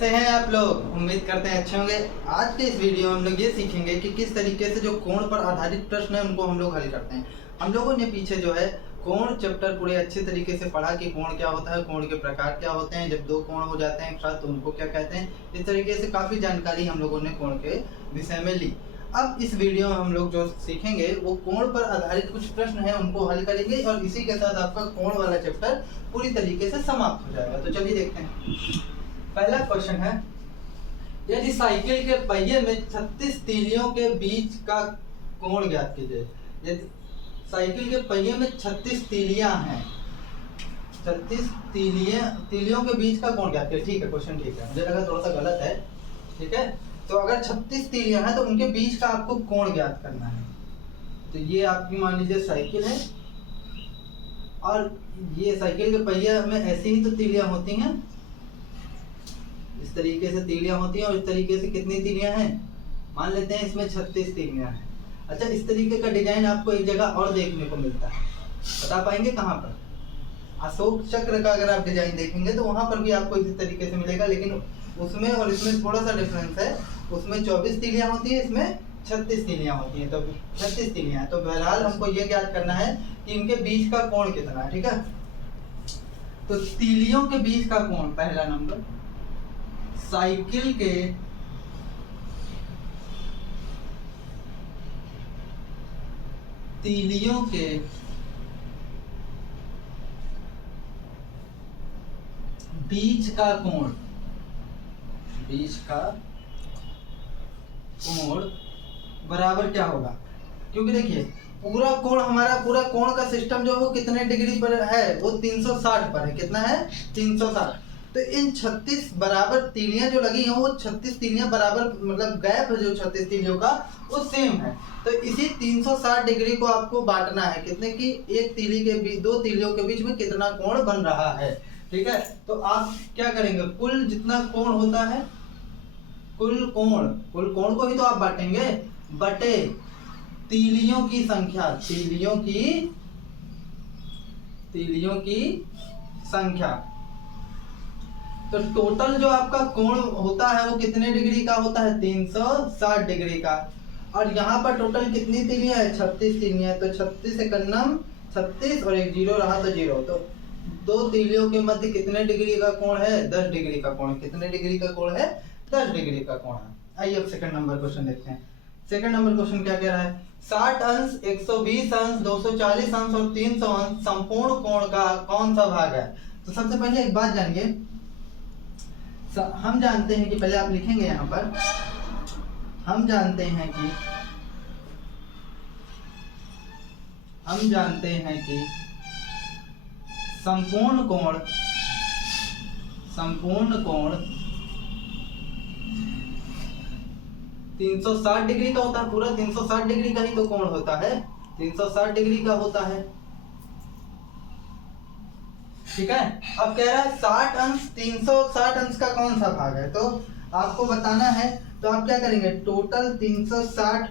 कैसे हैं आप लोग? उम्मीद करते हैं अच्छे होंगे। आज के इस वीडियो में हम लोग ये सीखेंगे कि किस तरीके से जो कोण पर आधारित प्रश्न है उनको हम लोग हल करते हैं। हम लोगों ने पीछे जो है कोण चैप्टर पूरे अच्छे तरीके से पढ़ा कि कोण क्या होता है, कोण के प्रकार क्या होते हैं, जब दो कोण हो जाते हैं एक साथ तो उनको क्या कहते हैं। इस तरीके से काफ़ी जानकारी हम लोगों ने कोण के विषय में ली। अब इस वीडियो में हम लोग जो सीखेंगे वो कोण पर आधारित कुछ प्रश्न हैं उनको हल करेंगे और इसी के साथ आपका कोण वाला चैप्टर पूरी तरीके से समाप्त हो जाएगा। तो चलिए देखते हैं। पहला क्वेश्चन है, यदि साइकिल के पहिए में 36 तीलियों के बीच का कोण ज्ञात कीजिए। यदि साइकिल के पहिए में 36 तीलियां हैं, 36 तीलियों के बीच का कोण ज्ञात कीजिए। ठीक है, क्वेश्चन ठीक है, मुझे लगा थोड़ा सा गलत है। ठीक है, तो अगर 36 तीलियां हैं तो उनके बीच का आपको कोण ज्ञात करना है। तो ये आपकी मान लीजिए साइकिल है और ये साइकिल के पहिए में ऐसी ही तो तीलियां होती हैं, इस तरीके से तीलियां होती हैं और इस तरीके से कितनी तीलियां हैं, मान लेते हैं इसमें 36 तीलियां हैं। अच्छा, इस तरीके का डिजाइन आपको एक जगह और देखने को मिलता है, बता पाएंगे कहाँ पर? अशोक चक्र का अगर आप डिजाइन देखेंगे तो वहां पर भी आपको इसी तरीके से मिलेगा, लेकिन उसमें और इसमें थोड़ा सा डिफरेंस है। उसमें 24 तीलियां होती है, इसमें 36 तीलियां होती हैं। तो 36 तीलियां हैं, तो बहरहाल हमको ये ज्ञात करना है कि इनके बीच का कोण कितना है। ठीक है, तो तीलियों के बीच का कोण, पहला नंबर, साइकिल के तीलियों के बीच का कोण, बीच का कोण बराबर क्या होगा? क्योंकि देखिए पूरा कोण, हमारा पूरा कोण का सिस्टम जो है वो कितने डिग्री पर है? वो 360 पर है। कितना है? 360। तो इन 36 बराबर तीलियां जो लगी हैं वो 36 तीलियां बराबर, मतलब गैप है जो 36 तीलियों का वो सेम है। तो इसी 360 डिग्री को आपको बांटना है कितने की, एक तीली के बीच, दो तीलियों के बीच में कितना कोण बन रहा है। ठीक है, तो आप क्या करेंगे, कुल जितना कोण होता है, कुल कोण को ही तो आप बांटेंगे, बटे तीलियों की संख्या, तीलियों की संख्या। तो टोटल जो आपका कोण होता है वो कितने डिग्री का होता है? 360 डिग्री का। और यहाँ पर टोटल कितनी तीलियां है? 36 तीलियां। तो 36 से कन्नम 36 और एक जीरो रहा तो जीरो, तो दो तीलियों के मध्य कितने डिग्री का कोण है? 10 डिग्री का कोण। कितने डिग्री का कोण है? 10 डिग्री का कोण है। आइए अब सेकंड नंबर क्वेश्चन देखते हैं। सेकंड नंबर क्वेश्चन क्या कह रहा है? 60 अंश, 120 अंश, 240 अंश और 300 अंश संपूर्ण कोण का कौन सा भाग है? तो सबसे पहले एक बात जानिए, हम जानते हैं कि, पहले आप लिखेंगे यहाँ पर, हम जानते हैं कि संपूर्ण कोण 360 डिग्री का होता है। पूरा 360 डिग्री का ही तो कोण होता है, 360 डिग्री का होता है। ठीक है, अब कह रहा है 60 अंश, 360 अंश का कौन सा भाग है? तो आपको बताना है, तो आप क्या करेंगे, टोटल 360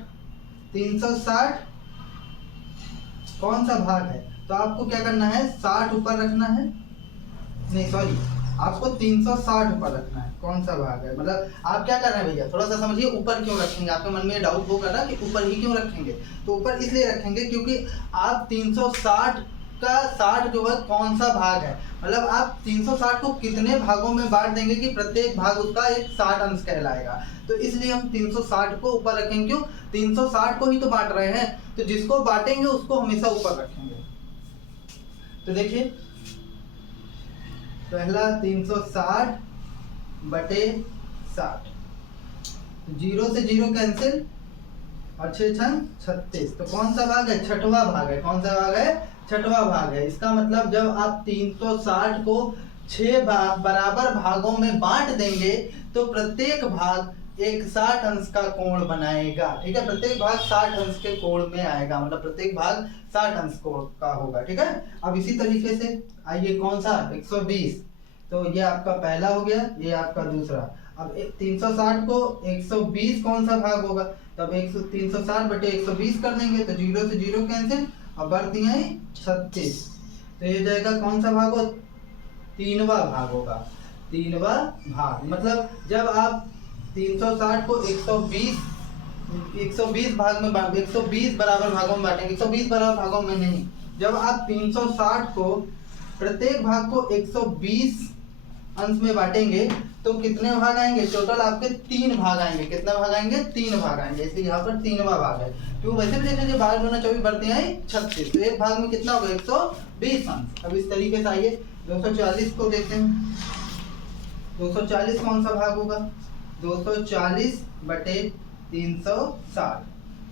कौन सा भाग है? तो आपको क्या करना है, 60 ऊपर रखना है, नहीं सॉरी, आपको 360 ऊपर रखना है। कौन सा भाग है, मतलब आप क्या कर रहे हैं भैया, थोड़ा सा समझिए। ऊपर क्यों रखेंगे? आपके मन में डाउट वो कर रहा है कि ऊपर ही क्यों रखेंगे? तो ऊपर इसलिए रखेंगे क्योंकि आप 360 का 60 जो है कौन सा भाग है, मतलब आप 360 को कितने भागों में बांट देंगे कि प्रत्येक भाग उसका एक 60 अंश कहलाएगा। तो इसलिए हम 360 को ऊपर रखेंगे। क्यों? 360 को ही तो बांट रहे हैं, तो जिसको बांटेंगे उसको हमेशा ऊपर रखेंगे। तो देखिए, पहला 360 बटे 60, जीरो से जीरो कैंसिल और 6 छंग 36। तो कौन सा भाग है? छठवां भाग है। कौन सा भाग है? छठवां भाग है। इसका मतलब जब आप 360 को 6 बराबर भागों में बांट देंगे तो प्रत्येक भाग एक 60 अंश का कोण बनाएगा। ठीक है, प्रत्येक भाग 60 अंश के कोण में आएगा, मतलब प्रत्येक भाग 60 अंश कोण का होगा। ठीक है, अब इसी तरीके से आइए, कौन सा? 120। तो ये आपका पहला हो गया, ये आपका दूसरा। अब 360 को 120 कौन सा भाग होगा? तब 360 बटे 120 कर देंगे, तो जीरो से जीरो कैंसिल और बढ़ दिया 36। तो ये जाएगा कौन सा भाग हो? तीनवा भाग होगा। 3वां भाग। मतलब जब आप 360 को 120 भाग में 120 बराबर भागों में बांटेंगे, 120 बराबर भागों में नहीं, जब आप 360 को प्रत्येक भाग को 120 अंश में बांटेंगे तो कितने भाग आएंगे? टोटल आपके 3 भाग आएंगे। कितने भाग आएंगे? 3 भाग आएंगे। इसलिए यहाँ पर 3वां भाग है। क्यों? वैसे भी देख लीजिए 12 गुना 24 बढ़ते हैं 36, तो एक भाग में कितना होगा? 120 अंश। अब इस तरीके से आइए 240 को देखते हैं। 240 कौन सा भाग होगा? 240 बटे 360,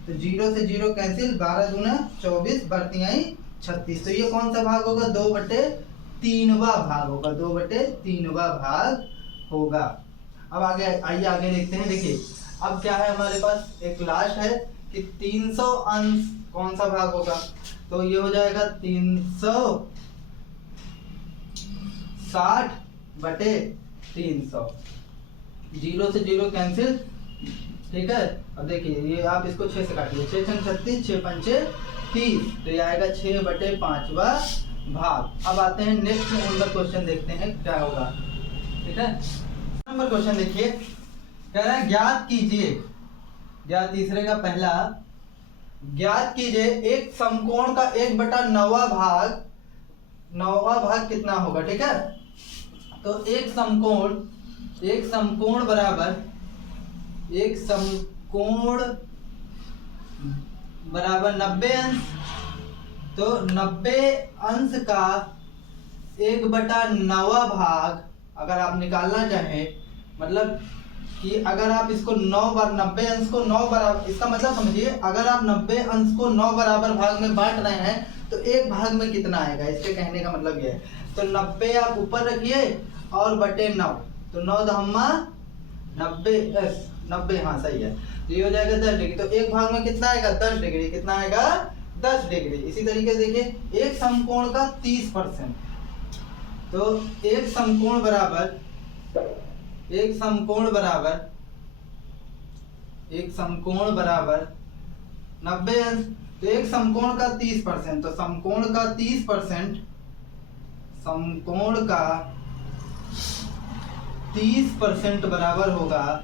तो 0 से 0 कैंसिल, 12 दूना 24 बढ़ती आई 36, तो ये कौन सा भाग होगा? 2/3वां भाग होगा। 2/3वां भाग होगा। अब आगे आइए आगे देखते हैं। देखिए अब क्या है हमारे पास, एक लास्ट है कि 300 अंश कौन सा भाग होगा? तो ये हो जाएगा 360 बटे 300, 0 से 0 कैंसिल, ठीक है। अब देखिए ये आप इसको 6 से काटिए, 6 छंग 36, 6 पंचे 30, तो ये आएगा 6/5वां भाग। अब आते हैं नेक्स्ट नंबर क्वेश्चन, देखते हैं क्या होगा, ठीक है। नंबर क्वेश्चन देखिए, कह रहा है ज्ञात कीजिए, या तीसरे का पहला, ज्ञात कीजिए एक समकोण का 1/9वां भाग, 9वां भाग कितना होगा, ठीक है। तो एक समकोण बराबर 90 अंश, तो 90 अंश का 1/9वां भाग अगर आप निकालना चाहें, मतलब कि अगर आप इसको 90 अंश को 9 बराबर, इसका मतलब समझिए अगर आप 90 अंश को 9 बराबर भाग में बांट रहे हैं तो एक भाग में कितना आएगा, इसके कहने का मतलब ये है। तो 90 आप ऊपर रखिए और बटे 9, तो 9 दहम्मा 90, हाँ सही है, तो ये हो जाएगा 10 डिग्री। तो एक भाग में कितना आएगा? 10 डिग्री। कितना आएगा? 10 डिग्री। इसी तरीके से देखिए एक समकोण का 30%, तो एक समकोण बराबर 90 अंश, तो एक समकोण का 30%, तो समकोण का 30% बराबर होगा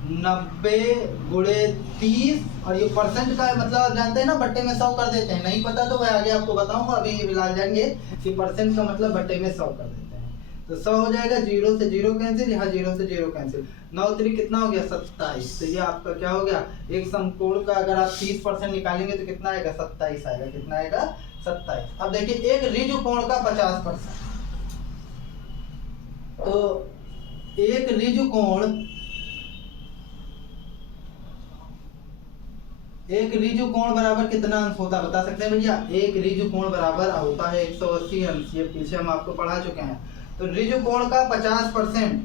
90 गुणे 30, और ये परसेंट का मतलब आप जानते हैं ना, बट्टे में 100 कर देते हैं। नहीं पता तो मैं आगे आपको बताऊंगा, अभी फिलहाल जाएंगे कि परसेंट का मतलब बट्टे में 100 कर देते हैं। तो 100 हो जाएगा, 0 से 0 कैंसिल, यहाँ 0 से 0 कैंसिल, 9 3 कितना हो गया? 27। तो ये आपका क्या हो गया? एक समकोण का अगर आप 30% निकालेंगे तो कितना आएगा? 27 आएगा। कितना आएगा? 27। अब देखिए एक ऋजु कोण का 50%, तो एक ऋजु कोण बराबर कितना अंश होता है, बता सकते हैं भैया? एक ऋजु कोण बराबर होता है 180 अंश। ये पीछे हम आपको पढ़ा चुके हैं। तो ऋजु कोण का 50%,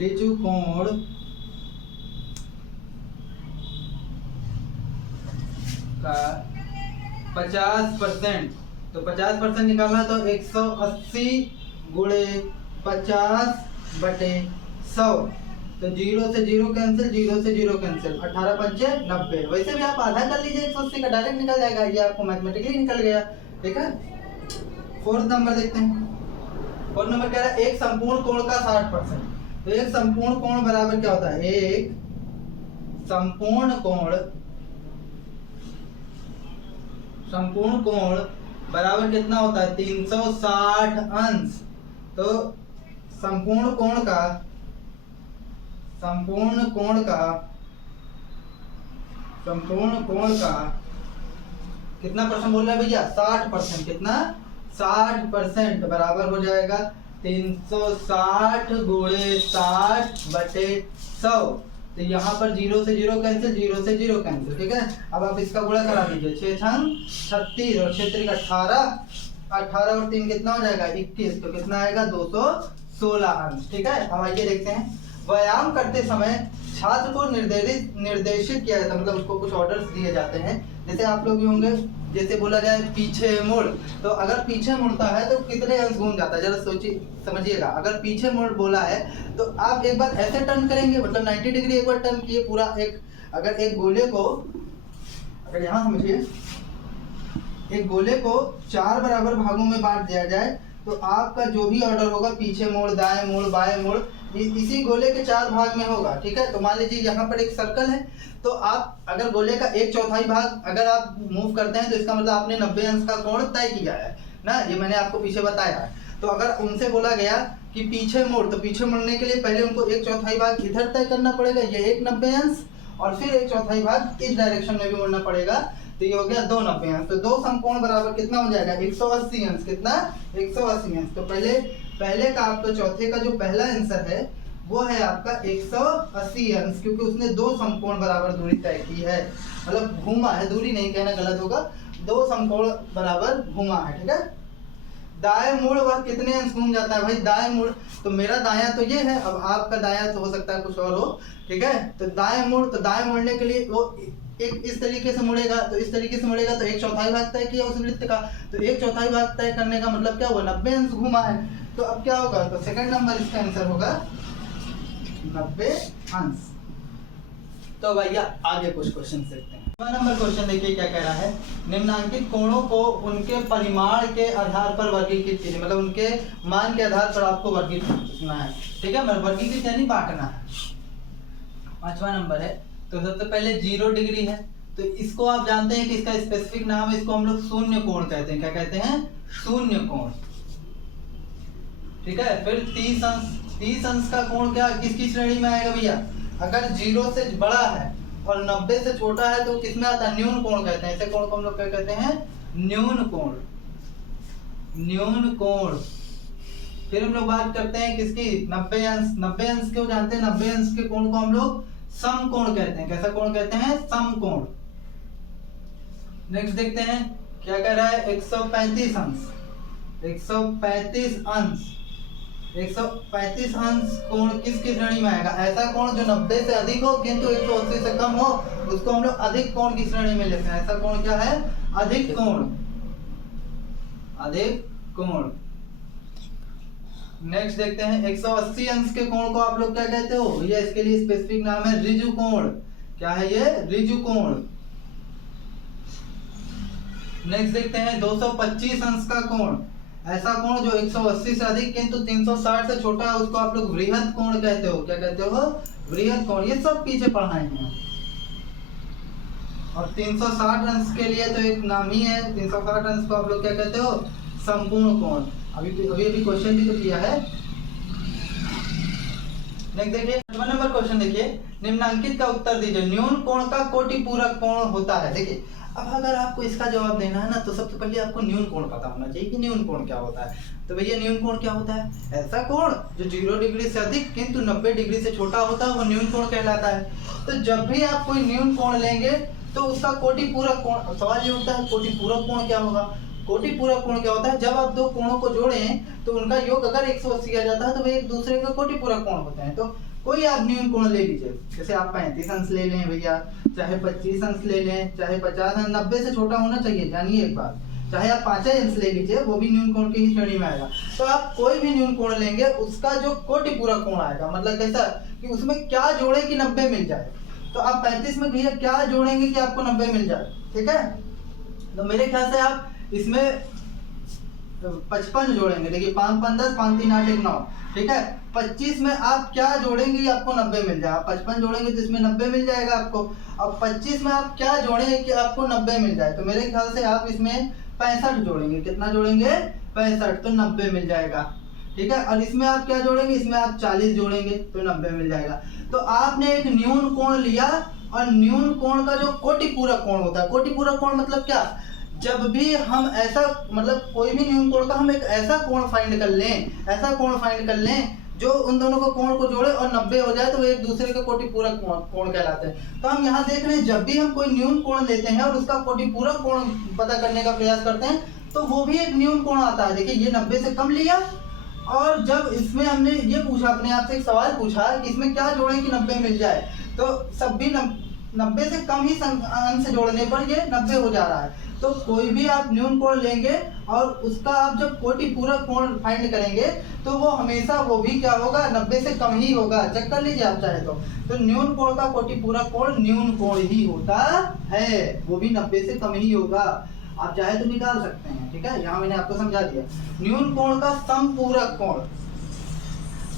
ऋजु कोण का 50%, तो 50% निकालना तो 180 गुणे 50/100, तो 0 से 0 कैंसिल, 0 से 0 कैंसिल, 18 पंचे 90। वैसे भी आप आधा कर लीजिए 180 का, डायरेक्ट निकल जाएगा, ये आपको मैथमेटिकली निकल गया, ठीक है। 4th नंबर देखते हैं। 4th नंबर कह रहा है एक संपूर्ण कोण का 60%, तो एक संपूर्ण कोण बराबर क्या होता है? एक संपूर्ण कोण बराबर कितना होता है? 360 अंश। तो संपूर्ण कोण का कितना परसेंट बोल रहा है भैया? 60%। कितना? 60% बराबर हो जाएगा 360 गुणे 60/100। तो यहाँ पर 0 से 0 कैंसिल, 0 से 0 कैंसिल, ठीक है। अब आप इसका गुणा करा दीजिए, 6 छंग 36 और 6 3 18 और 3 कितना हो जाएगा? 21, तो कितना आएगा? 216 अंश, ठीक है। अब आइए देखते हैं। व्यायाम करते समय छात्र को निर्देशित किया जाता है, मतलब उसको कुछ ऑर्डर्स दिए जाते हैं। जैसे आप लोग भी होंगे, जैसे बोला जाए पीछे मुड़, तो अगर पीछे मुड़ता है तो कितने अंश घूम जाता है, जरा सोचिए, समझिएगा। अगर पीछे मुड़ बोला है तो आप एक बार ऐसे टर्न करेंगे, मतलब 90 डिग्री एक बार टर्न किए पूरा। अगर एक गोले को, अगर यहाँ समझिए, एक गोले को 4 बराबर भागों में बांट दिया जाए तो आपका जो भी ऑर्डर होगा, पीछे मोड़, दाएं मोड़, बाएं मोड़, इसी गोले के 4 भाग में होगा। ठीक है, तो मान लीजिए यहाँ पर एक सर्कल है, तो आप अगर गोले का 1/4 भाग अगर आप मूव करते हैं तो इसका मतलब आपने 90 अंश का कोण तय किया है ना, ये मैंने आपको पीछे बताया है। तो अगर उनसे बोला गया कि पीछे मोड़, तो पीछे मुड़ने के लिए पहले उनको 1/4 भाग इधर तय करना पड़ेगा, ये एक 90 अंश, और फिर 1/4 भाग इस डायरेक्शन में भी मुड़ना पड़ेगा, तो ये हो गया 2 90 अंश। तो 2 समकोण बराबर कितना हो जाएगा, 180 अंश। कितना, 180 अंश। तो पहले का आपका चौथे का जो पहला आंसर है वो है आपका 180 अंश, क्योंकि उसने 2 समकोण बराबर दूरी तय की है, मतलब घूमा है, दूरी नहीं कहना गलत होगा, 2 समकोण बराबर घूमा है। ठीक है, दाएं मुड़ वह कितने अंश घूम जाता है भाई, दाएं मुड़, तो मेरा दायां तो ये है, अब आपका दायां तो हो सकता है कुछ और हो। ठीक है, तो दाएं मुड़, तो दाएं मुड़ने के लिए वो एक इस तरीके से मुड़ेगा, तो इस तरीके से मुड़ेगा, तो 1/4 भाग तय किया उस वृत्त का, तो 1/4 भाग तय करने का मतलब क्या हुआ, 90 अंश घूमा है। तो अब क्या होगा, तो सेकंड नंबर इसका आंसर होगा 90 अंश। तो भैया आगे कुछ क्वेश्चन देखते हैं। 9 नंबर क्वेश्चन देखिए क्या कह रहा है, निम्नलिखित कोणों को उनके परिमाण के आधार पर वर्गीकृत कीजिए, मतलब उनके मान के आधार पर आपको वर्गीकृत करना है। ठीक है, मतलब वर्गीकृत यानी बांटना है। 5वां नंबर है, तो सबसे पहले 0 डिग्री है, तो इसको आप जानते हैं कि इसका स्पेसिफिक नाम है, इसको हम लोग शून्य कोण कहते हैं। क्या कहते हैं, शून्य कोण। ठीक है, फिर 30 अंश का कोण क्या किसकी श्रेणी में आएगा भैया, अगर 0 से बड़ा है और 90 से छोटा है तो किसमें आता है, न्यून कोण कहते हैं। ऐसे कोण को हम लोग क्या कहते हैं, न्यून कोण। न्यून कोण। फिर हम लोग बात करते हैं किसकी, 90 अंश। 90 अंश क्यों जानते हैं, 90 अंश के कोण को हम लोग समकोण कहते हैं। कैसा कोण कहते हैं, समकोण। नेक्स्ट देखते हैं क्या कह रहा है, 135 अंश। 135 अंश, 135 अंश कोण किसकी श्रेणी में आएगा, ऐसा कोण जो 90 से अधिक हो किंतु 180 से कम हो, उसको हम लोग अधिक कोण की श्रेणी में लेते हैं। ऐसा कोण क्या है, अधिक कोण। अधिक कोण। नेक्स्ट देखते हैं 180 अंश के कोण को आप लोग क्या कहते हो, भैया इसके लिए स्पेसिफिक नाम है ऋजु कोण। क्या है ये, ऋजु कोण। नेक्स्ट देखते हैं 225 अंश का कोण, ऐसा कोण जो 180 से अधिक किंतु 360 से छोटा है, उसको आप लोग वृहद कोण कहते हो। क्या कहते हो, वृहद कोण। ये सब पीछे पढ़ाए हैं। और 360 अंश के लिए तो एक नाम ही है, 360 अंश को आप लोग क्या कहते हो, संपूर्ण कोण। अभी क्वेश्चन भी तो किया है। नेक्स्ट देखिए 8वां नंबर क्वेश्चन देखिए, निम्नलिखित का उत्तर दीजिए, न्यून कोण का कोटि पूरक कोण होता है। देखिए अब अगर आपको इसका जवाब देना है ना, तो सबसे पहले आपको न्यून कोण पता होना चाहिए कि न्यून कोण क्या होता है। तो भैया न्यून कोण क्या होता है, ऐसा कोण जो 0 डिग्री से अधिक किंतु 90 डिग्री से छोटा होता है, वो न्यून कोण कहलाता है। तो जब भी आप कोई न्यून कोण लेंगे तो उसका कोटि पूरक कोण, सवाल ये होता है कोटि पूरक कोण क्या होगा। कोटि पूरक कोण क्या होता है, जब आप दो कोणों को जोड़ें तो उनका योग अगर 180 आ जाता है तो वे एक दूसरे का कोटि पूरक कोण होते हैं। तो कोई आप न्यून कोण ले लीजिए, जैसे आप 35 अंश ले लें भैया, चाहे 25 अंश ले लें, चाहे 50 अंश, 90 से छोटा होना चाहिए, जानिए एक बात। चाहे आप 5 अंश ले लीजिए, वो भी न्यून कोण की ही श्रेणी में आएगा। तो आप कोई भी न्यून कोण लेंगे, उसका जो कोटि पूरक कोण आएगा, मतलब कैसा कि उसमें क्या जोड़े कि 90 मिल जाए। तो आप 35 में भैया क्या जोड़ेंगे कि आपको 90 मिल जाए। ठीक है, तो मेरे ख्याल से आप इसमें 55 जोड़ेंगे। देखिए 5 5 10, 5 3 8 1 9। ठीक है, 25 में आप क्या जोड़ेंगे आपको 90 मिल जाए। आप 55 जोड़ेंगे तो इसमें 90 मिल जाएगा आपको। अब 25 में आप क्या जोड़ेंगे कि आपको 90 मिल जाए, तो मेरे ख्याल से आप इसमें 65 जोड़ेंगे। कितना जोड़ेंगे, 65, तो 90 मिल जाएगा। ठीक है, और इसमें आप क्या जोड़ेंगे, इसमें आप 40 जोड़ेंगे तो 90 मिल जाएगा। तो आपने एक न्यून कोण लिया, और न्यून कोण का जो कोटि पूरक कोण होता है, कोटि पूरक कोण मतलब क्या, जब भी हम ऐसा, मतलब कोई भी न्यून कोण का हम एक ऐसा कोण फाइंड कर लें, ऐसा कोण फाइंड कर लें जो उन दोनों को कोण को जोड़े और 90 हो जाए, तो वो एक दूसरे का कोटि पूरक कोण कहलाते हैं। तो हम यहाँ देख रहे हैं, जब भी हम कोई न्यून कोण लेते हैं और उसका कोटि पूरक कोण पता करने का प्रयास करते हैं, तो वो भी एक न्यून कोण आता है। देखिए ये 90 से कम लिया, और जब इसमें हमने ये पूछा, अपने आप से एक सवाल पूछा कि इसमें क्या जोड़ें कि 90 मिल जाए, तो सब भी 90 से कम ही अंश जोड़ने पर ये 90 हो जा रहा है। तो कोई भी आप न्यून कोण लेंगे और उसका आप जब कोटि पूरक कोण फाइंड करेंगे, तो वो हमेशा वो भी क्या होगा, 90 से कम ही होगा। चेक कर लीजिए आप चाहे तो न्यून कोण का कोटि पूरक कोण न्यून कोण ही होता है, वो भी 90 से कम ही होगा। आप चाहे तो निकाल सकते हैं, ठीक है। यहाँ मैंने आपको समझा दिया। न्यून कोण का समपूरक कोण।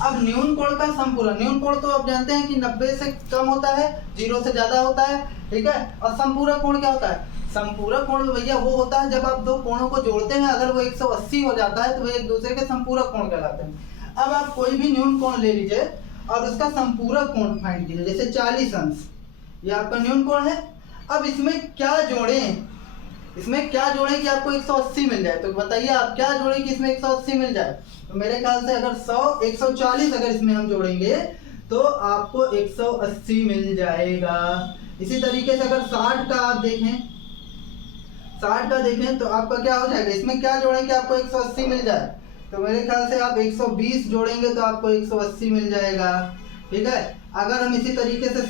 अब न्यून कोण का समपूरक, न्यून कोण तो आप जानते हैं कि 90 से कम होता है, 0 से ज्यादा होता है, ठीक है। और समपूरक कोण क्या होता है? समपूरक कोण भैया वो होता है जब आप दो कोणों को जोड़ते हैं, अगर वो 180 हो जाता है तो वो एक दूसरे के समपूरक कोण कहलाते हैं। अब आप कोई भी न्यून कोण ले लीजिए और उसका समपूरक कोण फाइंड कीजिए, जैसे 40 अंश, ये आपका न्यून कोण है। अब इसमें क्या जोड़ें, इसमें क्या जोड़ें कि आपको 180 मिल जाए? तो बताइए आप क्या जोड़ें कि इसमें 180 मिल जाए? तो मेरे ख्याल से अगर 140 अगर इसमें हम जोड़ेंगे तो आपको 180 मिल जाएगा। इसी तरीके से अगर 60 का आप देखें, 60 का देखें तो आपका क्या हो जाएगा? इसमें क्या जोड़ें कि आपको 180 मिल जाए? तो मेरे ख्याल से आप 120 जोड़ेंगे तो आपको 180 मिल जाएगा, ठीक है। अगर हम इसी तरीके से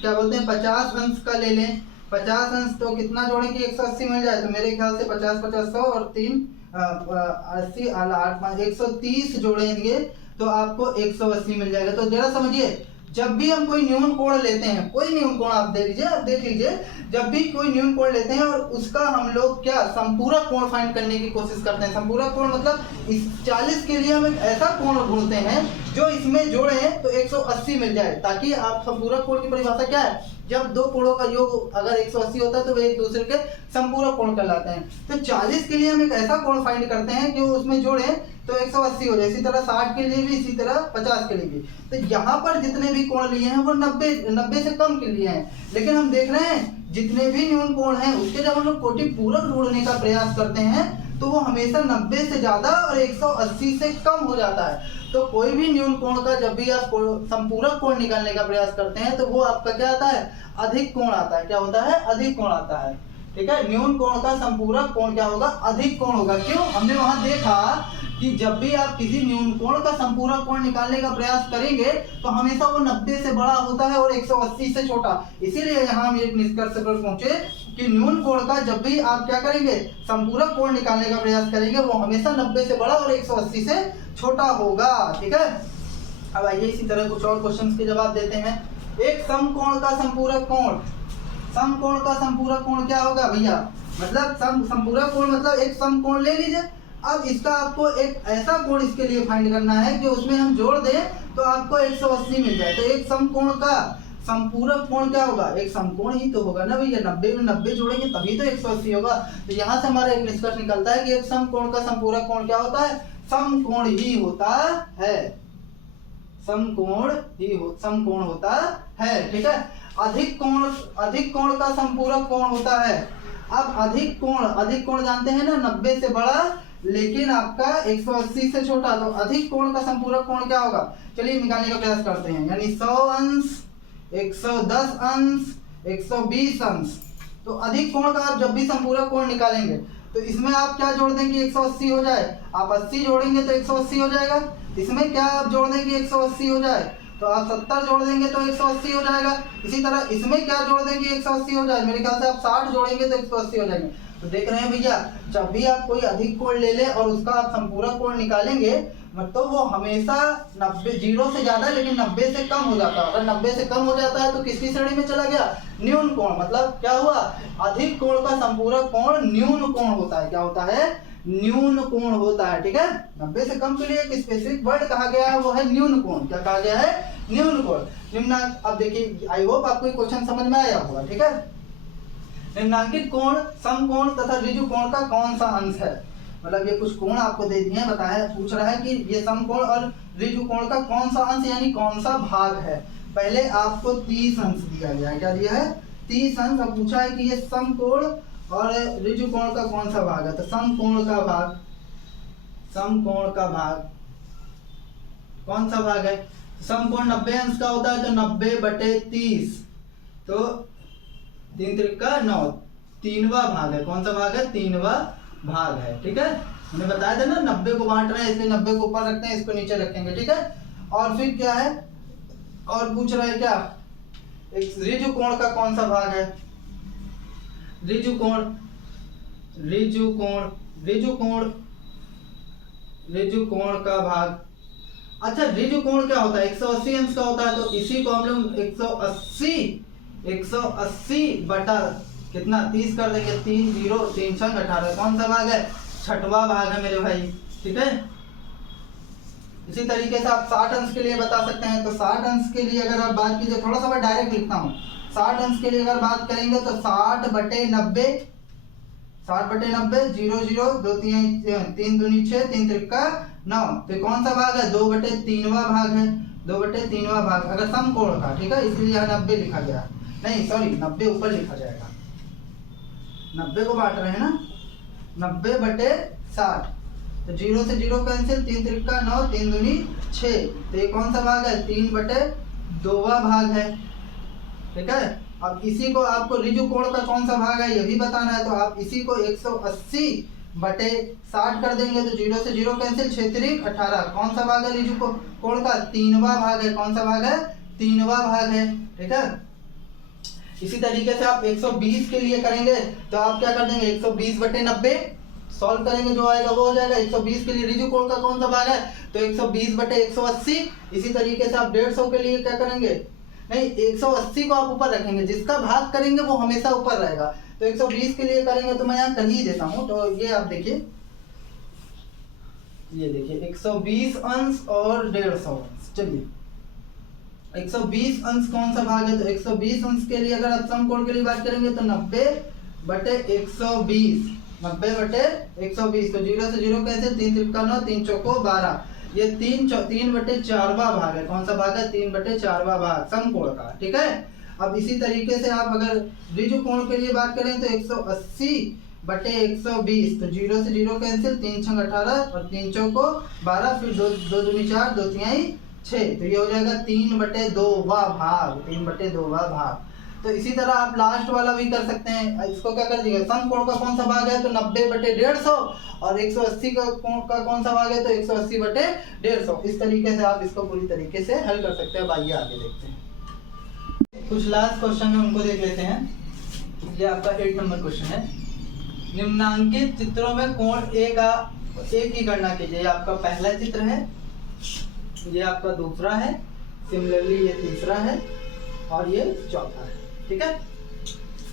क्या बोलते हैं 50 अंश का ले लें, 50 अंश तो कितना जोड़ें कि 180 मिल जाए? तो मेरे ख्याल से 50 50 100 और 3 80 8 5 130 जोड़ेंगे तो आपको 180 मिल जाएगा। तो जरा समझिए, जब भी हम कोई न्यून कोण लेते हैं, कोई न्यून कोण आप दे लीजिए, आप देख लीजिए, जब भी कोई न्यून कोण लेते हैं और उसका हम लोग क्या संपूरक कोण फाइंड करने की कोशिश करते हैं। संपूरक कोण मतलब इस 40 के लिए हम एक ऐसा कोण ढूंढते हैं जो इसमें जोड़े तो 180 मिल जाए, ताकि आप संपूरक कोण की परिभाषा क्या है? जब दो कोणों का योग अगर 180 होता है तो वे एक दूसरे के संपूरक कोण कहलाते हैं। तो 40 के लिए हम एक ऐसा कोण फाइंड करते हैं कि उसमें जोड़े तो 180 हो जाए। इसी तरह 60 के लिए भी, इसी तरह 50 के लिए भी। तो यहाँ पर जितने भी कोण लिए हैं वो 90 से कम के लिए हैं, लेकिन हम देख रहे हैं जितने भी न्यून कोण हैं उसके जब हम लोग कोटि पूरक ढूंढने का प्रयास करते हैं तो वो हमेशा 90 से ज्यादा और 180 से कम हो जाता है। तो कोई भी न्यून कोण का जब भी आप संपूरक कोण निकालने का प्रयास करते हैं तो वो आपका क्या आता है? अधिक कोण आता है। क्या होता है? अधिक कोण आता है, ठीक है। न्यून कोण का संपूरक कोण क्या होगा? अधिक कोण होगा। क्यों? हमने वहां देखा कि जब भी आप किसी न्यून कोण का संपूरक कोण निकालने का प्रयास करेंगे तो हमेशा वो 90 से बड़ा होता है और 180 से छोटा। इसीलिए यहाँ हम एक निष्कर्ष पर पहुंचे कि न्यून कोण का जब भी आप क्या करेंगे संपूरक कोण निकालने का प्रयास करेंगे वो हमेशा 90 से बड़ा और 180 से छोटा होगा, ठीक है। अब आइए इसी तरह कुछ और क्वेश्चंस के जवाब देते हैं। एक समकोण का संपूरक कोण, समकोण का संपूरक कोण क्या होगा भैया? मतलब संपूरक कोण मतलब एक समकोण ले लीजिए। अब इसका आपको एक ऐसा कोण इसके लिए फाइंड करना है कि उसमें हम जोड़ दें तो आपको 180 मिल जाए। तो एक समकोण का संपूरक कोण क्या होगा? एक समकोण ही तो होगा ना भैया, 90 में 90 जोड़ेंगे तभी तो 180 होगा। तो यहाँ से हमारा एक निष्कर्ष निकलता है कि एक समकोण का संपूरक कोण क्या होता है? समकोण ही होता है, समकोण होता है, ठीक है। अधिक कोण का संपूरक कोण होता है। अब अधिक कोण जानते हैं ना, 90 से बड़ा लेकिन आपका 180 से छोटा। तो अधिक कोण का संपूरक कोण क्या होगा? चलिए निकालने का प्रयास करते हैं। यानी 100 अंश, 110 अंश, 120 अंश। तो अधिक कोण का आप जब भी संपूरक कोण निकालेंगे तो इसमें आप क्या जोड़ दें कि 180 हो जाए? आप 80 जोड़ेंगे तो 180 हो जाएगा। इसमें क्या आप जोड़ दें कि 180 हो जाए? तो आप 70 जोड़ देंगे तो 180 हो जाएगा। इसी तरह इसमें क्या जोड़ दें कि 180 हो जाए? मेरे ख्याल से आप 60 जोड़ेंगे तो 180 हो जाएंगे। तो देख रहे हैं भैया, जब भी आप कोई अधिक कोण ले लें और उसका आप संपूरक कोण निकालेंगे मतलब वो हमेशा 90 0 से ज्यादा लेकिन 90 से कम हो जाता है। अगर 90 से कम हो जाता है तो किसकी श्रेणी में चला गया? न्यून कोण। मतलब क्या हुआ? अधिक कोण का संपूरक कोण न्यून कोण होता है। क्या होता है? न्यून कोण होता है, ठीक है। 90 से कम के लिए एक स्पेसिफिक वर्ड कहा गया है, वो है न्यून कोण। क्या कहा गया है? न्यून कोण। निम्नांक, अब देखिए आई होप आपको ये क्वेश्चन समझ में आया होगा, ठीक है। निम्नांकित कोण समकोण तथा ऋजु कोण का कौन सा अंश है? मतलब ये कुछ कोण आपको दे दिए हैं, बताया, पूछ रहा है कि ये समकोण और ऋजु कोण का कौन सा अंश यानी कौन सा भाग है। पहले आपको 30 अंश दिया गया है। क्या दिया है? 30 अंश। अब पूछा है कि ये समकोण और ऋजु कोण का कौन सा भाग है? तो समकोण का भाग कौन सा भाग है? समकोण 90 अंश का होता है तो 90/30, तो 3 त्रिका 9, 3वां भाग है। कौन सा भाग है? 3वां भाग है, ठीक है। मैंने बताया था ना 90 को बांट रहे हैं, इसलिए 90 को ऊपर रखते हैं, इसको नीचे रखेंगे, ठीक है। और फिर क्या है? और पूछ रहा है क्या? एक ऋजु कोण का कौन सा भाग है? ऋजु कोण का भाग। अच्छा, ऋजु कोण क्या होता है? 180 अंश का होता है। तो इसी को हम लोग 180/30 कितना 30 कर देंगे, 3 0 3 6 18, कौन सा भाग है, छठवां भाग है मेरे भाई, ठीक है। इसी तरीके से आप 60 अंश के लिए बता सकते हैं। तो 60 अंश के लिए अगर आप बात कीजिए, थोड़ा सा मैं डायरेक्ट लिखता हूँ, 60 अंश के लिए अगर बात करेंगे तो 60/90, 60/90, 0 0 2 3 दूनी 6 3 त्रिका 9, तो कौन सा भाग है, 2/3वां भाग है, 2/3वां भाग अगर समकोण का, ठीक है, इसलिए यहाँ 90 लिखा गया, नहीं सॉरी 90 ऊपर लिखा जाएगा, 90 को बांट रहे हैं ना, 90/60, तो 0 से 0 कैंसिल, 3 त्रिका 9 3 दूनी 6, तो ये कौन सा भाग है, 3/2वां भाग है, ठीक है। अब इसी को आपको ऋजु कोण का कौन सा भाग है ये भी बताना है, तो आप इसी को 180/60 कर देंगे, तो 0 से 0 कैंसिल, 6 त्रिक 18, कौन सा भाग है ऋजु कोण का, 3वां भाग है, कौन सा भाग है, 3वां भाग है, ठीक है। इसी तरीके से आप 120 के लिए करेंगे तो आप क्या कर देंगे, 120/90 सॉल्व करेंगे, जो आएगा वो हो जाएगा। 120 के लिए ऋजु कोण का कौन सा भाग है, तो 120/180। इसी तरीके से आप 150 के लिए क्या करेंगे, नहीं 180 को आप ऊपर रखेंगे, जिसका भाग करेंगे वो हमेशा ऊपर रहेगा। तो 120 के लिए करेंगे तो मैं यहाँ कर ही देता हूँ, तो ये आप देखिए, ये देखिए 120 अंश और 150 अंश। चलिए 120 अंश कौन सा भाग है, तो 120 अंश के लिए अगर आप समकोण के लिए बात करेंगे तो 90/120, 90/120, तो 0 से 0 कैसे, 3 त्रिका 9 3 चौको 12, ये 3/4वां भाग है, कौन सा भाग है, 3/4वां भाग समकोण का, ठीक है। अब इसी तरीके से आप अगर ऋजु कोण के लिए बात करें तो 180/120, तो 0 से 0 कैंसिल, 3 6 18 और 3 चौको 12, फिर 2 दूनी 4 2 तिहाई 6, तो ये हो जाएगा 3/2वां भाग, 3/2वां भाग। तो इसी तरह आप लास्ट वाला भी कर सकते हैं, इसको क्या कर दीजिए, समकोण का कौन सा भाग है, तो 90/150, और 180 का कौन सा भाग है, तो 180/150। इस तरीके से आप इसको पूरी तरीके से हल कर सकते हैं। अब आइए आगे देखते हैं, कुछ लास्ट क्वेश्चन है उनको देख लेते हैं। ये आपका 8 नंबर क्वेश्चन है, निम्नांकित चित्रों में कोण ए की गणना कीजिए। ये आपका पहला चित्र है, ये आपका दूसरा है, सिमिलरली ये तीसरा है और ये चौथा है, ठीक है।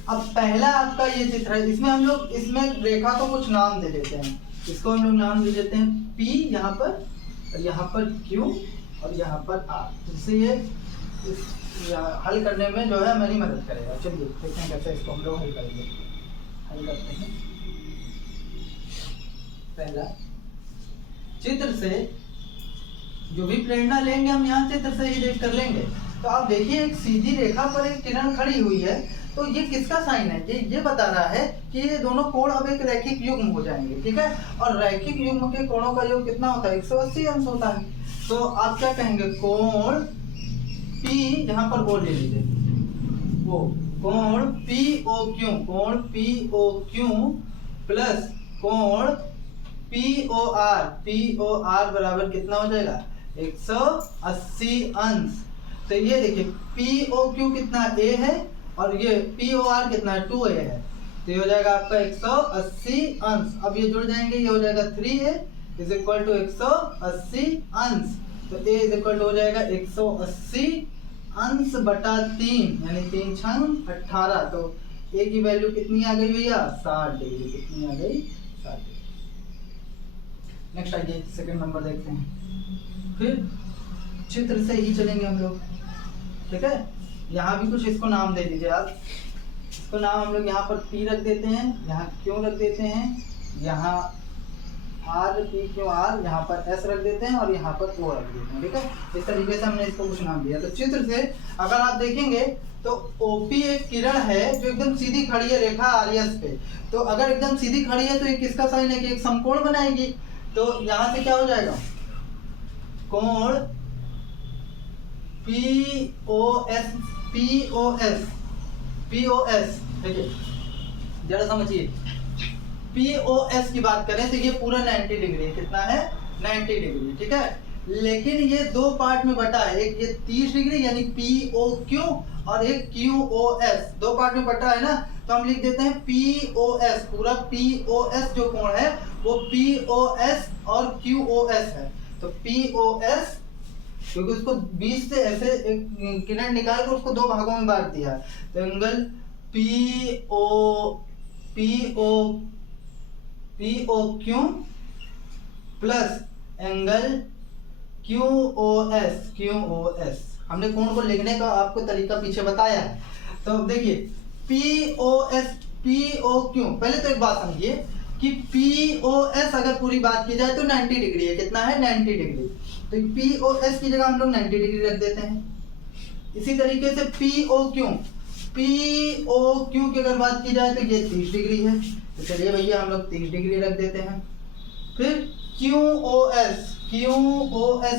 अब पहला आपका ये चित्र है, इसमें हम लोग इसमें रेखा को कुछ नाम दे देते हैं, इसको हम लोग नाम दे देते हैं P यहाँ पर, और यहाँ पर Q और यहाँ पर R, जिससे ये हल करने में जो है हमारी मदद करेगा। चलिए देखते हैं कैसे इसको हम लोग हल करेंगे। हल करते हैं, पहला चित्र से जो भी प्रेरणा लेंगे हम यहाँ चित्र से ही देख कर लेंगे। तो आप देखिए एक सीधी रेखा पर एक किरण खड़ी हुई है, तो ये किसका साइन है, ये बता रहा है कि ये दोनों कोण अब एक रैखिक युग्म हो जाएंगे, ठीक है। और रैखिक युग्म के कोणों का योग कितना होता है, 180 अंश होता है। तो आप क्या कहेंगे, कोण P, यहाँ पर O ले लीजिए, वो कोण POQ, कोण POQ प्लस कोण POR, POR बराबर कितना हो जाएगा, 180 अंश। तो ये देखिए POQ कितना A है और ये POR कितना है, 2A है, तो ये हो जाएगा आपका 180 अंश। अब ये जुड़ जाएंगे, ये हो जाएगा 3A इज इक्वल टू 180 अंश। तो A इज इक्वल टू हो जाएगा 180 अंश बटा 3, यानी 3 छंग 18। तो A की वैल्यू कितनी आ गई भैया, 60 डिग्री। कितनी आ गई, 60 डिग्री। नेक्स्ट आइए सेकंड नंबर देखते हैं, फिर चित्र से ही चलेंगे हम लोग, ठीक है। यहाँ भी कुछ इसको नाम दे दीजिए आप, इसको नाम हम लोग यहाँ पर P रख देते हैं, यहाँ Q रख देते हैं, यहाँ R P Q R, यहाँ पर S रख देते हैं और यहाँ पर O रख देते हैं, ठीक है। इस तरीके से हमने इसको कुछ नाम दिया। तो चित्र से अगर आप देखेंगे तो OP एक किरण है जो एकदम सीधी खड़ी है रेखा RS पे। तो अगर एकदम सीधी खड़ी है तो ये किसका साइन है कि एक समकोण बनाएगी। तो यहाँ से क्या हो जाएगा, कोण POS, ठीक है, जरा समझिए, POS की बात करें तो ये पूरा 90 डिग्री है। कितना है, 90 डिग्री, ठीक है। लेकिन ये दो पार्ट में बटा है, एक ये 30 डिग्री यानी POQ और एक QOS, दो पार्ट में बटा है ना। तो हम लिख देते हैं POS, पूरा POS जो कोण है वो POS और QOS है। तो POS, क्योंकि उसको 20 से ऐसे एक किरण निकाल कर उसको दो भागों में बांट दिया, तो angle POQ plus angle QOS। हमने कोण को लिखने का आपको तरीका पीछे बताया है। तो अब देखिए POQ, पहले तो एक बात समझिए कि POS अगर पूरी बात की जाए तो 90 डिग्री है। कितना है? 90 डिग्री। तो POS की जगह हम लोग 90 डिग्री रख देते हैं। इसी तरीके से POQ की अगर बात की जाए तो ये 30 डिग्री है। तो चलिए भैया हम लोग 30 डिग्री रख देते हैं। फिर QOS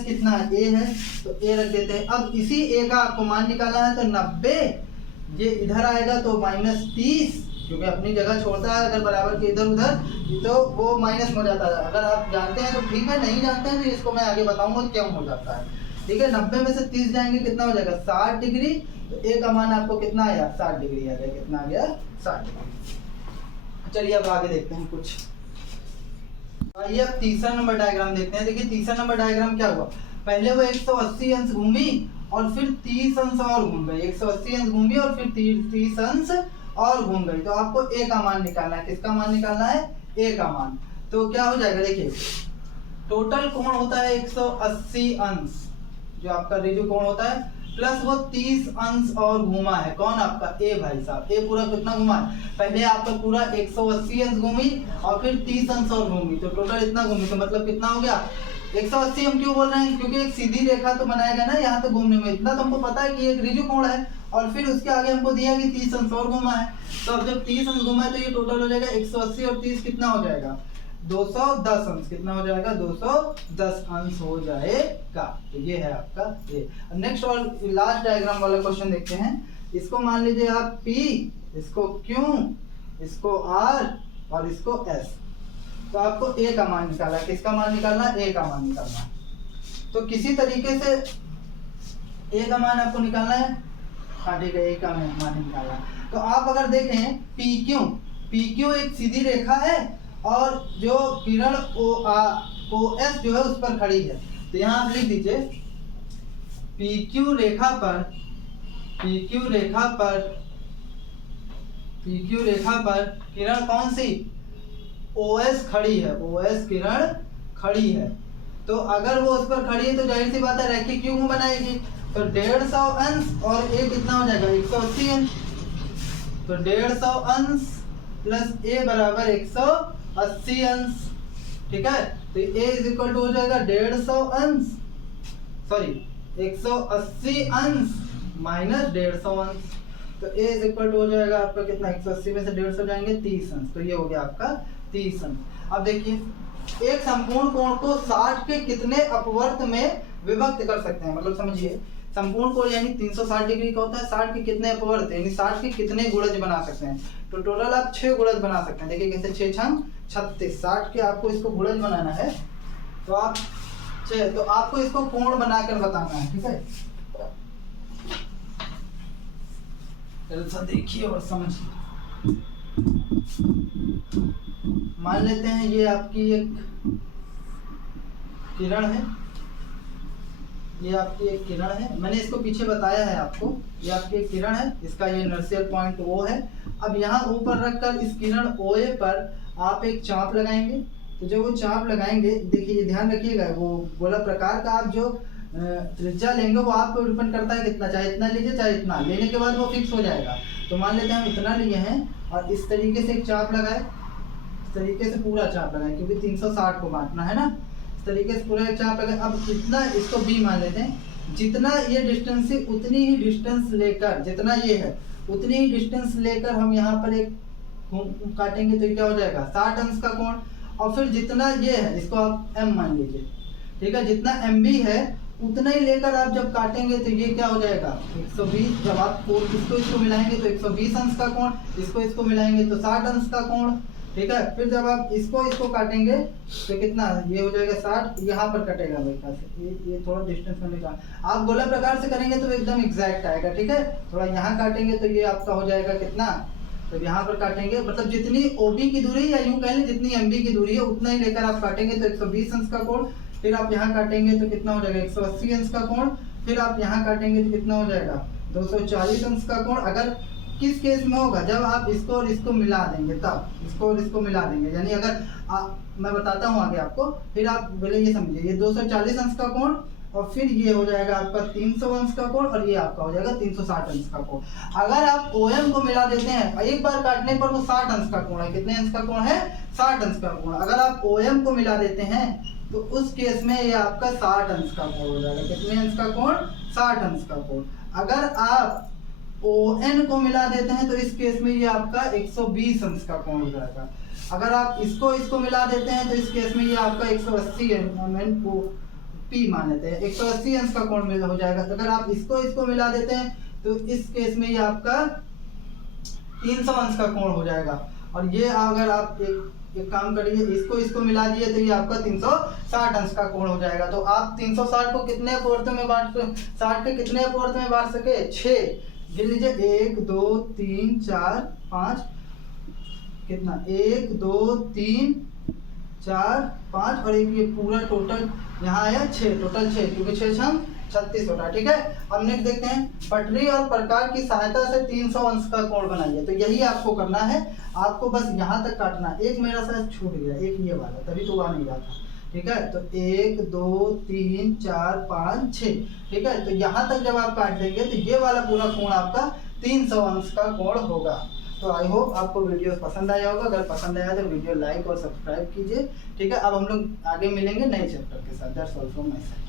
कितना है? A है, तो A रख देते हैं। अब इसी A का आपको मान निकालना है तो 90, ये इधर आएगा तो -30, क्योंकि अपनी जगह छोड़ता है अगर बराबर के इधर उधर तो वो माइनस हो जाता है। अगर आप जानते हैं तो ठीक है, नहीं जानते हैं तो इसको मैं आगे बताऊंगा क्यों हो जाता है। ठीक है, 90 में से 30 जाएंगे कितना हो जाएगा? 60 डिग्री। तो A का मान आपको कितना आया? 60 डिग्री आ गया। कितना आ गया? 60 डिग्री। चलिए अब आगे देखते हैं कुछ। आइए अब तीसरा नंबर डायग्राम देखते हैं। देखिए तीसरा नंबर डायग्राम क्या हुआ? पहले वो 180 अंश घूमी और फिर 30 अंश और घूम गई। 180 अंश घूमी और फिर 30 अंश और घूम गई। तो आपको A का मान निकालना है। किसका मान निकालना है? A का मान। तो क्या हो जाएगा? देखिए टोटल कोण होता है 180 अंश, जो आपका रिजु कोण होता है, प्लस वो 30 अंश और घूमा है। कौन? आपका A भाई साहब। A पूरा कितना घुमा है? पहले आपका पूरा 180 अंश घूमी और फिर 30 अंश और घूमी, तो टोटल इतना घूमी। तो मतलब कितना हो गया? 180 हम क्यों बोल रहे हैं? क्योंकि एक सीधी रेखा तो बनाएगा ना यहाँ तो घूमने में। इतना तो हमको पता है कि एक रिजु कोण है और फिर उसके आगे हमको दिया कि 30 अंश और घूमा है। तो अब जब 30 अंश घूमा है तो ये टोटल हो जाएगा 180 और 30 कितना हो जाएगा? 210 अंश। कितना हो जाएगा? 210 अंश हो जाएगा। तो ये है आपका ये। नेक्स्ट और लास्ट डायग्राम वाला क्वेश्चन देखते हैं। इसको मान लीजिए आप P, इसको Q, इसको R और इसको S। तो आपको A का मान निकालना है। किसका मान निकालना है? A का मान निकालना है। तो किसी तरीके से A का मान आपको निकालना है। हाँ ठीक है, A का मान निकालना है। तो आप अगर देखें PQ एक सीधी रेखा है और जो किरण OS जो है उस पर खड़ी है। तो यहाँ आप लिख दीजिए PQ रेखा पर किरण कौन सी? OS खड़ी है। OS किरण खड़ी है। तो अगर वो उस पर खड़ी है तो जाहिर सी बात है रेखीय क्यों बनाएगी? तो 150 अंश और A कितना हो जाएगा? 180 अंश। तो 150 अंश प्लस A बराबर 180 अंश। ठीक है, तो A इज इक्वल टू हो जाएगा 150 अंश, सॉरी 180 अंश माइनस 150 अंश। तो A इज इक्वल टू हो जाएगा आपका कितना? 180 में से 150 जाएंगे 30 अंश। तो ये हो गया आपका 30 अंश। अब देखिए एक संपूर्ण कोण को 60 के कितने अपवर्त में विभक्त कर सकते हैं? मतलब समझिए संपूर्ण कोण यानी 360 डिग्री का होता है। 60 के कितने अपवर्त यानी 60 के कितने गुणज बना सकते हैं? तो टोटल आप 6 गुणज बना सकते हैं। देखिए कैसे 6 छंग 36। 60 के आपको इसको गुणज बनाना है तो आप 6, तो आपको इसको कोण बनाकर बताना है। ठीक है, जरा देखिए और समझिए। मान लेते हैं ये आपकी एक किरण है, ये आपकी एक किरण है। मैंने इसको पीछे बताया है आपको। ये आपकी एक किरण है, इसका ये इनर्शियल पॉइंट O है। अब यहाँ ऊपर रखकर इस किरण OA पर आप एक चाप लगाएंगे। तो जब वो चाप लगाएंगे, देखिए ध्यान रखिएगा, वो गोला प्रकार का आप जो त्रिज्या लेंगे वो आपको डिपेंड करता है कितना, चाहे इतना लीजिए चाहे इतना, लेने के बाद वो फिक्स हो जाएगा। तो मान लेते हैं हम इतना लिए हैं और इस तरीके से एक चाप लगाए, इस तरीके से पूरा चाप लगाए क्योंकि 360 को बांटना है ना। इस तरीके से पूरा चाप लगाए। अब इतना इसको B मान लेते हैं। जितना ये डिस्टेंस है उतनी ही डिस्टेंस लेकर, जितना ये है उतनी ही डिस्टेंस लेकर हम यहाँ पर एक काटेंगे तो क्या हो जाएगा? 60 अंश का कोण। और फिर जितना ये है इसको आप M मान लीजिए। ठीक है, जितना MB है उतना ही लेकर आप जब काटेंगे तो ये क्या हो जाएगा? 120। जब आप इसको मिलाएंगे तो 120 अंश का कोण, इसको मिलाएंगे तो 60 अंश का कोण। ठीक है, फिर जब आप इसको काटेंगे तो कितना? ये हो जाएगा 60। यहाँ पर कटेगा मेरे ख्याल से, ये थोड़ा डिस्टेंस में निकाल। आप गोला प्रकार से करेंगे तो एकदम एग्जैक्ट आएगा। ठीक है, थोड़ा यहाँ काटेंगे तो ये आपका हो जाएगा कितना? तो यहाँ पर काटेंगे, मतलब जितनी OB की दूरी या यूं कह लें जितनी MB की दूरी है उतना ही लेकर आप काटेंगे तो 120 अंश का कोण। फिर आप यहाँ काटेंगे तो कितना हो जाएगा? 180 अंश का कोण। फिर आप यहाँ काटेंगे तो कितना हो जाएगा? 240 अंश का कोण। अगर किस केस में होगा, जब आप इसको और इसको मिला देंगे, तब इसको और इसको मिला देंगे। यानी अगर मैं बताता हूँ आगे आपको, फिर आप पहले ये समझिए, ये 240 अंश का कोण और फिर ये हो जाएगा आपका 300 अंश का कोण और ये आपका हो जाएगा 360 अंश का कोण। अगर आप OM को मिला देते हैं, एक बार काटने पर वो 60 अंश का कोण है। कितने अंश का कोण है? 60 अंश का कोण। अगर आप OM को मिला देते हैं तो उस केस में ये आपका 60 अंश का कोण हो जाएगा। कितने अंश का कोण? 60 अंश का कोण। अगर आप ON को मिला देते हैं तो इस केस में ये आपका 120 अंश का कोण हो जाएगा। अगर आप इसको मिला देते हैं तो इस केस में ये आपका 180 P मान लेते हैं, 180 अंश का कोण हो जाएगा। अगर आप इसको मिला देते हैं तो इस केस में ये आपका 300 अंश का कोण हो जाएगा। और ये अगर आप एक काम करिए, इसको मिला दिए तो ये आपका 360 अंश का कोण हो जाएगा। तो आप 360 को कितने अपवर्तों में बांट, 60 के कितने अपवर्त में बांट सके? 6। गिन लीजिए, 1 2 3 4 5, कितना? 1 2 3 4 5 और एक ये पूरा टोटल यहाँ आया 6, टोटल 6, क्योंकि 6 6 36 होता है। ठीक है, अब नेक्स्ट देखते हैं, पटरी और प्रकार की सहायता से 300 अंश का कोण बनाइए। तो यही आपको करना है, आपको बस यहाँ तक काटना है। एक मेरा शायद छूट गया, एक ये वाला, तभी तो आ नहीं रहा था। ठीक है, तो 1 2 3 4 5 6। ठीक है, तो यहाँ तक जब आप काट देंगे तो ये वाला पूरा कोण आपका 300 अंश का कोण होगा। तो आई होप आपको वीडियो पसंद आया होगा। अगर पसंद आया तो वीडियो लाइक और सब्सक्राइब कीजिए। ठीक है, अब हम लोग आगे मिलेंगे नए चैप्टर के साथ। That's all from my side.